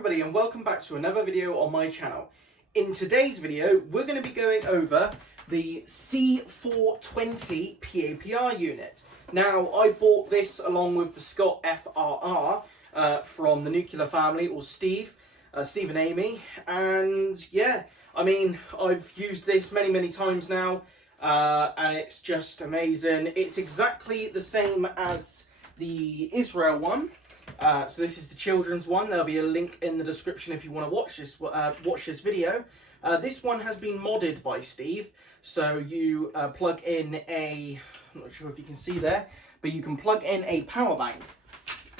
everybody and welcome back to another video on my channel. In today's video we're going to be going over the C420 PAPR unit. Now I bought this along with the Scott FRR from the nuclear family, or Steve and Amy, and yeah, I mean I've used this many times now and it's just amazing. It's exactly the same as the Israel one. So this is the children's one. There'll be a link in the description if you want to watch this video. This one has been modded by Steve, so you plug in a, I'm not sure if you can see there, but you can plug in a power bank.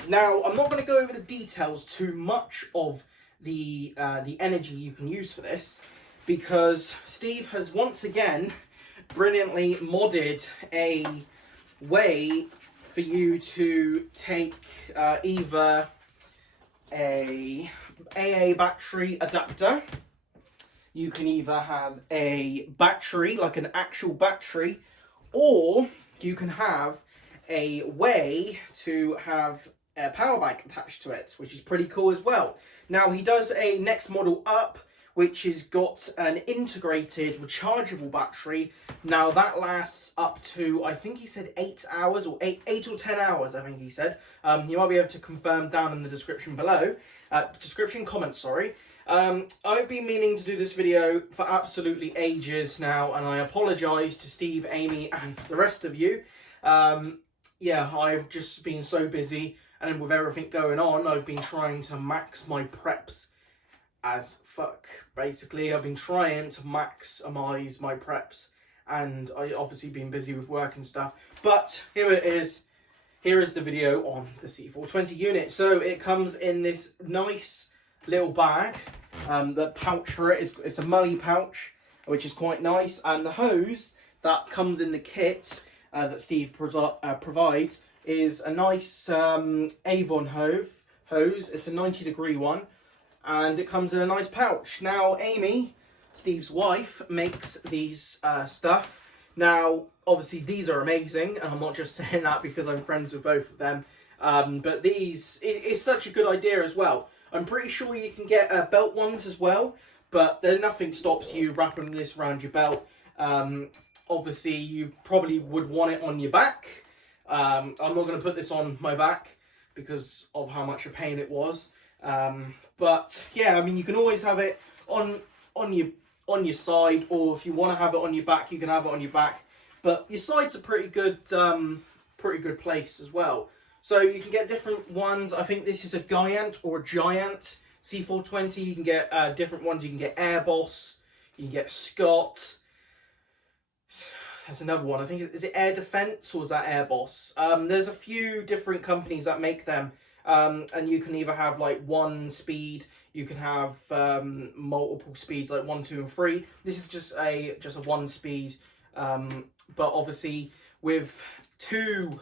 Now I'm not going to go over the details too much of the energy you can use for this, because Steve has once again brilliantly modded a way for you to take either a AA battery adapter. You can either have a battery, like an actual battery, or you can have a way to have a power bank attached to it, which is pretty cool as well. Now he does a next model up, which has got an integrated rechargeable battery. Now that lasts up to, I think he said 8 hours, or 8 or 10 hours, I think he said. You might be able to confirm down in the description below. Comment, sorry. I've been meaning to do this video for absolutely ages now, and I apologise to Steve, Amy, and the rest of you. Yeah, I've just been so busy, and with everything going on, I've been trying to max my preps as fuck. Basically, I've been trying to maximize my preps, and I obviously been busy with work and stuff. But here it is. Here is the video on the C420 unit. So it comes in this nice little bag. The pouch for it is, it's a mully pouch, which is quite nice, and the hose that comes in the kit that Steve provides is a nice Avon hose. It's a 90-degree one, and it comes in a nice pouch. Now Amy, Steve's wife, makes these stuff. Now obviously these are amazing, and I'm not just saying that because I'm friends with both of them, but these is such a good idea as well. I'm pretty sure you can get belt ones as well, but there nothing stops you wrapping this around your belt. Obviously you probably would want it on your back. I'm not going to put this on my back because of how much a pain it was. But yeah, I mean, you can always have it on your side, or if you want to have it on your back, you can have it on your back. But your side's a pretty good place as well. So you can get different ones. I think this is a Giat or a Giant C420. You can get different ones. You can get Air Boss. You can get Scott. There's another one. I think, is it Air Defense or is that Air Boss? There's a few different companies that make them. And you can either have like one speed, you can have multiple speeds, like 1, 2, and 3. This is just a one speed, but obviously with 2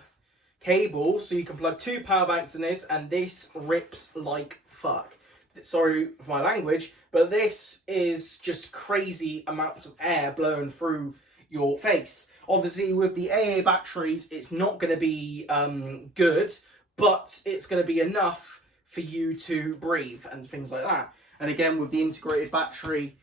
cables, so you can plug 2 power banks in this, and this rips like fuck. Sorry for my language, but this is just crazy amounts of air blowing through your face. Obviously with the AA batteries, it's not going to be good, but it's going to be enough for you to breathe and things like that. And again, with the integrated battery,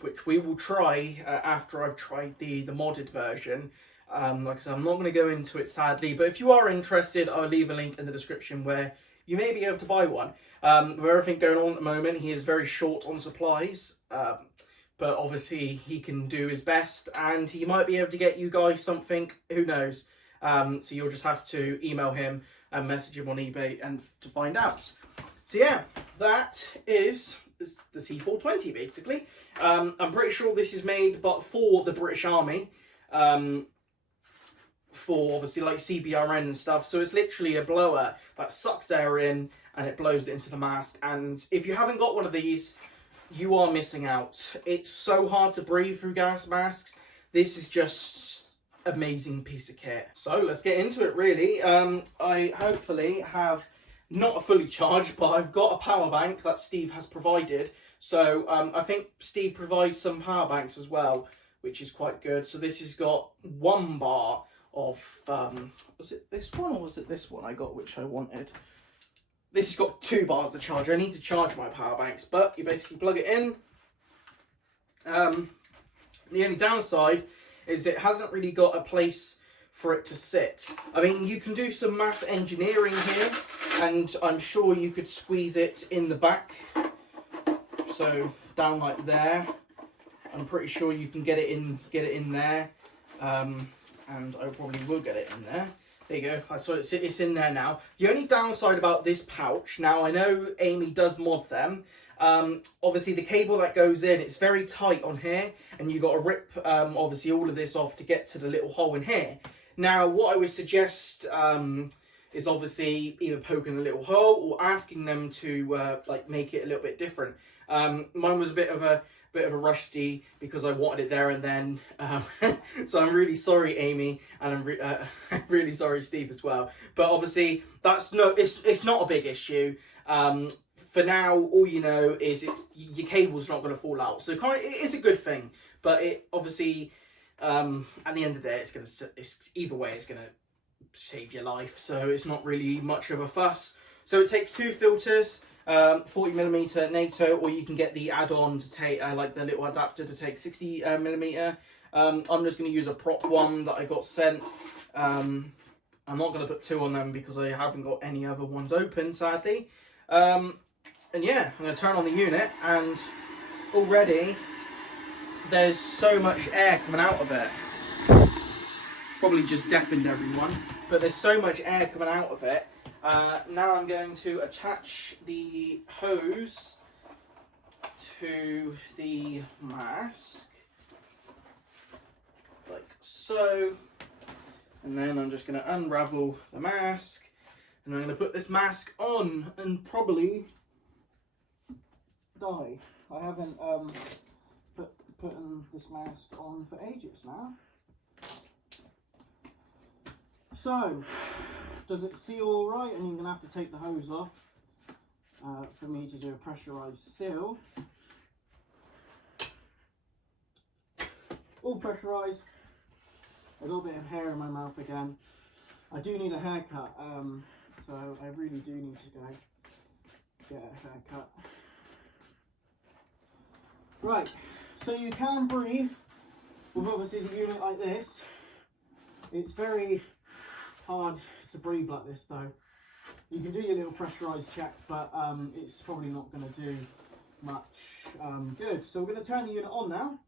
which we will try after I've tried the modded version. Like I said, I'm not going to go into it sadly, but if you are interested, I'll leave a link in the description where you may be able to buy one. With everything going on at the moment, he is very short on supplies, but obviously he can do his best, and he might be able to get you guys something, who knows. So you'll just have to email him and message him on eBay and to find out. So yeah, that is the C420 basically. I'm pretty sure this is made but for the British Army, for obviously like CBRN and stuff. So it's literally a blower that sucks air in and it blows it into the mast. And if you haven't got one of these, you are missing out. It's so hard to breathe through gas masks. This is just amazing piece of kit. So let's get into it really. I hopefully have not a fully charged, but I've got a power bank that Steve has provided. So I think Steve provides some power banks as well, which is quite good. So this has got 1 bar of was it this one or was it this one I got, which I wanted? this has got 2 bars of charger. I need to charge my power banks, but you basically plug it in. The only downside is it hasn't really got a place for it to sit. I mean, you can do some mass engineering here, and I'm sure you could squeeze it in the back. So down like there. I'm pretty sure you can get it in there. And I probably will get it in there. There you go. I saw it's in there now. The only downside about this pouch, now I know Amy does mod them. Obviously the cable that goes in, it's very tight on here, and you got to rip obviously all of this off to get to the little hole in here. Now what I would suggest is obviously either poking a little hole or asking them to like make it a little bit different. Mine was a bit of a rusty because I wanted it there and then, so I'm really sorry, Amy, and I'm really sorry, Steve, as well. But obviously that's it's not a big issue. For now, all you know is your cable's not going to fall out, so it is a good thing. But it obviously at the end of the day, it's either way, it's gonna save your life, so it's not really much of a fuss. So it takes 2 filters. 40mm NATO, or you can get the add-on to take like the little adapter to take 60mm. I'm just going to use a prop one that I got sent. I'm not going to put 2 on them because I haven't got any other ones open, sadly. And yeah, I'm going to turn on the unit, and already there's so much air coming out of it. Probably just deafened everyone, but there's so much air coming out of it. Now I'm going to attach the hose to the mask, like so, and then I'm just going to unravel the mask, and I'm going to put this mask on and probably die. I haven't put this mask on for ages now. So, does it seal all right? And you're going to have to take the hose off for me to do a pressurised seal. All pressurised. A little bit of hair in my mouth again. I do need a haircut, so I really do need to go get a haircut. Right, so you can breathe with obviously the unit like this. It's very hard to breathe like this though. You can do your little pressurised check, but it's probably not going to do much good. So we're going to turn the unit on now.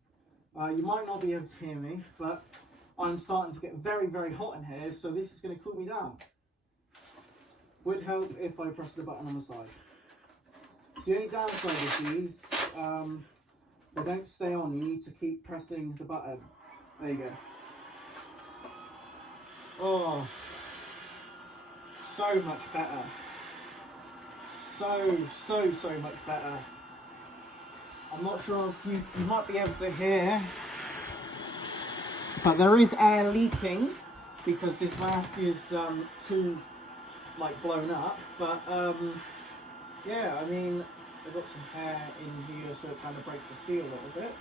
You might not be able to hear me, but I'm starting to get very, very hot in here, so this is going to cool me down. Would help if I press the button on the side. So the only downside of these, they don't stay on. You need to keep pressing the button. There you go. Oh, so much better. So much better. I'm not sure if you might be able to hear, but there is air leaking because this mask is too blown up. But yeah, I mean, I've got some hair in here, so it kind of breaks the seal a little bit.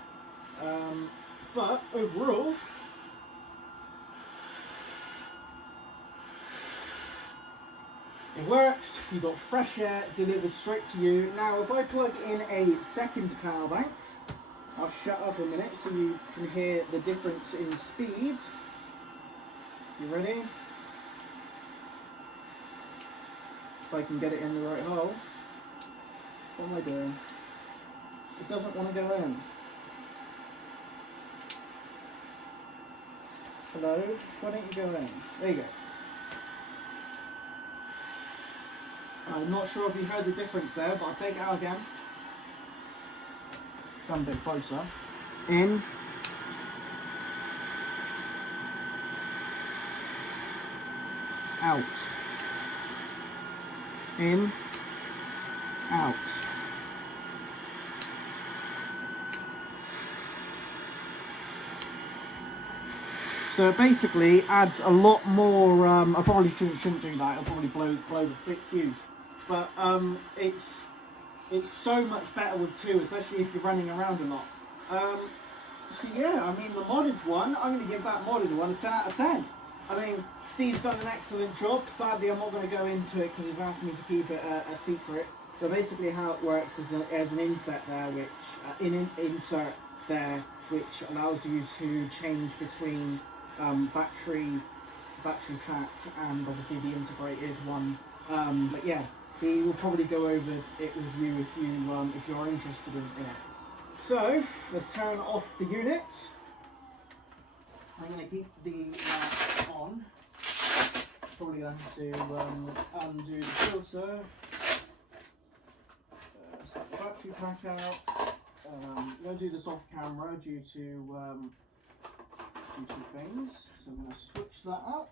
But overall, it works. You've got fresh air delivered straight to you. Now, if I plug in a second power bank, I'll shut up a minute so you can hear the difference in speed. You ready? If I can get it in the right hole. What am I doing? It doesn't want to go in. Hello? Why don't you go in? There you go. I'm not sure if you heard the difference there, but I'll take it out again. Come a bit closer. In. Out. In. Out. So it basically adds a lot more. I probably shouldn't do that. I'll probably blow the fuse. But it's so much better with 2, especially if you're running around a lot. So yeah, I mean the modded one, I'm going to give that modded one a 10 out of 10. I mean, Steve's done an excellent job. Sadly, I'm not going to go into it because he's asked me to keep it a secret. But basically, how it works is there's an insert there, insert there, which allows you to change between battery pack and obviously the integrated one. But yeah, he will probably go over it with you if you're interested in it. So let's turn off the unit. I'm going to keep the lamp on. Probably going to undo the filter. Set the battery pack out. I'm going to do this off camera due to things. So I'm going to switch that out.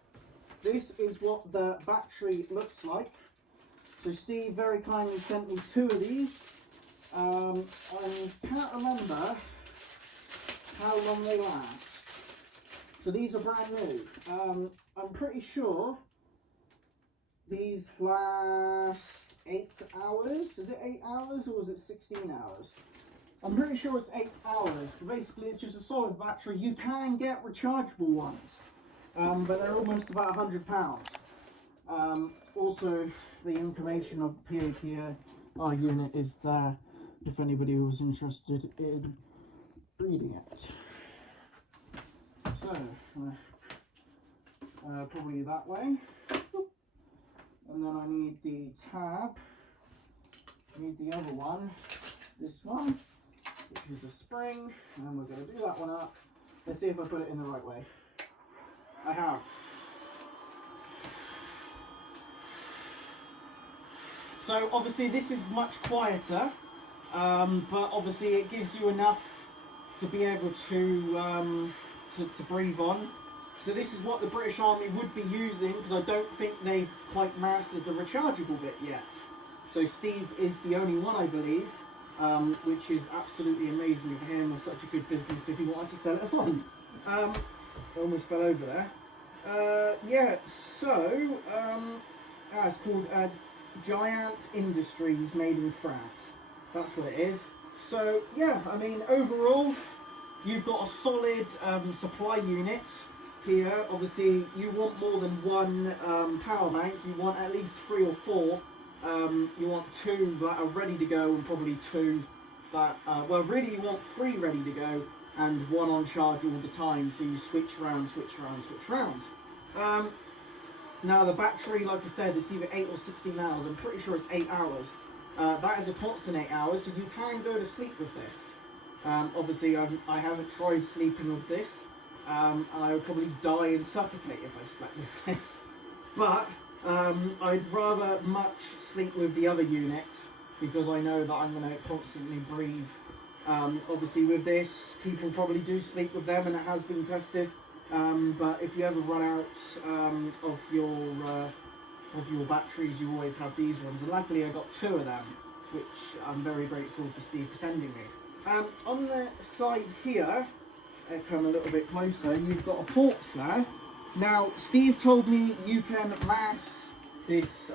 This is what the battery looks like. So Steve very kindly sent me 2 of these. I can't remember how long they last. So these are brand new. I'm pretty sure these last 8 hours. Is it 8 hours or was it 16 hours? I'm pretty sure it's 8 hours. But basically it's just a solid battery. You can get rechargeable ones, but they're almost about £100. Also, the information of the PAPR unit is there if anybody was interested in reading it. So, probably that way. And then I need the tab. I need the other one, this one, which is a spring. And we're going to do that one up. Let's see if I put it in the right way. I have. So obviously this is much quieter, but obviously it gives you enough to be able to breathe on. So this is what the British Army would be using, because I don't think they've quite mastered the rechargeable bit yet. So Steve is the only one, I believe, which is absolutely amazing for him. It's such a good business if he wanted to sell it on. I almost fell over there. Yeah, so it's called Giat Industries, made in France. That's what it is. So yeah, I mean, overall, you've got a solid supply unit here. Obviously, you want more than one power bank. You want at least 3 or 4. You want 2 that are ready to go, and probably 2 that, well, really you want 3 ready to go, and 1 on charge all the time, so you switch around. Now the battery, like I said, is either 8 or 16 hours. I'm pretty sure it's 8 hours. That is a constant 8 hours, so you can go to sleep with this. Obviously, I haven't tried sleeping with this, and I would probably die and suffocate if I slept with this. But I'd rather much sleep with the other unit, because I know that I'm going to constantly breathe. Obviously with this, people probably do sleep with them, and it has been tested. But if you ever run out of your batteries, you always have these ones. And luckily I got 2 of them, which I'm very grateful for Steve for sending me. On the side here, come a little bit closer, you've got a port there. Now Steve told me you can mass this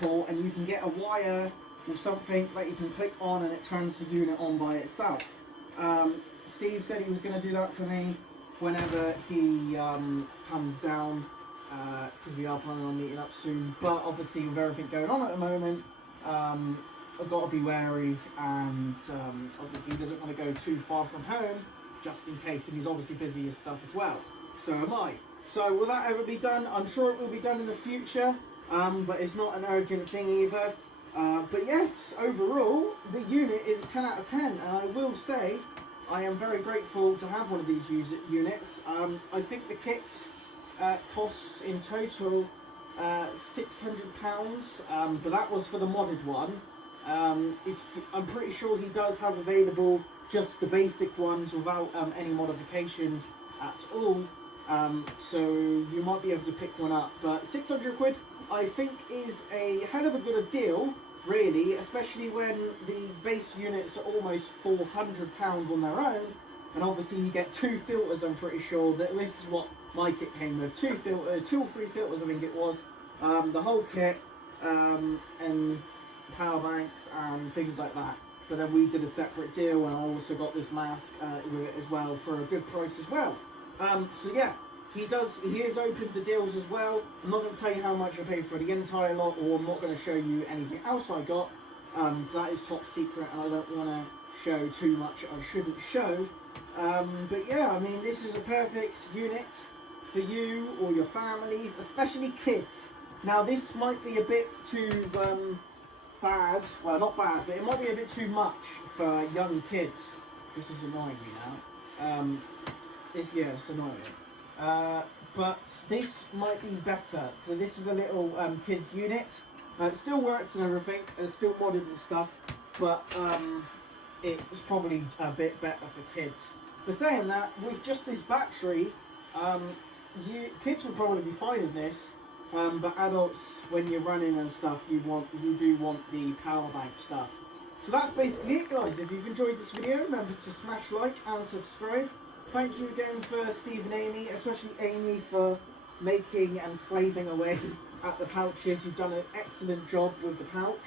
port, and you can get a wire or something that you can click on and it turns the unit on by itself. Steve said he was going to do that for me whenever he comes down, because we are planning on meeting up soon. But obviously with everything going on at the moment, I've got to be wary, and obviously he doesn't want to go too far from home, just in case, and he's obviously busy with stuff as well. So am I. So will that ever be done? I'm sure it will be done in the future, but it's not an urgent thing either. But yes, overall, the unit is a 10 out of 10, and I will say I am very grateful to have one of these units. I think the kit costs in total £600, but that was for the modded one. I'm pretty sure he does have available just the basic ones without any modifications at all. So you might be able to pick one up, but 600 quid I think is a hell of a good deal, really, especially when the base units are almost £400 on their own, and obviously you get 2 filters. I'm pretty sure that this is what my kit came with, 2 or 3 filters I think it was, the whole kit, and power banks and things like that. But then we did a separate deal, and I also got this mask with it as well for a good price as well. So yeah, he is open to deals as well. I'm not going to tell you how much I paid for the entire lot, or I'm not going to show you anything else I got. That is top secret, and I don't want to show too much I shouldn't show. But yeah, I mean, this is a perfect unit for you or your families, especially kids. Now, this might be a bit too bad. Well, not bad, but it might be a bit too much for young kids. This is annoying me now. It's annoying. But this might be better. So this is a little kids unit. It still works and everything. It's still modded and stuff, but it's probably a bit better for kids. But saying that, with just this battery, kids will probably be fine with this. But adults, when you're running and stuff, you do want the power bank stuff. So that's basically it, guys. If you've enjoyed this video, remember to smash like and subscribe. Thank you again for Steve and Amy, especially Amy, for making and slaving away at the pouches. You've done an excellent job with the pouch,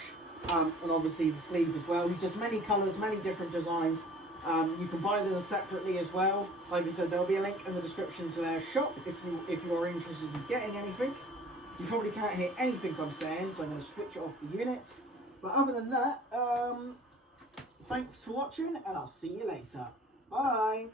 and obviously the sleeve as well. He does many colours, many different designs. You can buy them separately as well. Like I said, there'll be a link in the description to their shop if you are interested in getting anything. You probably can't hear anything I'm saying, so I'm going to switch off the unit. But other than that, thanks for watching, and I'll see you later. Bye!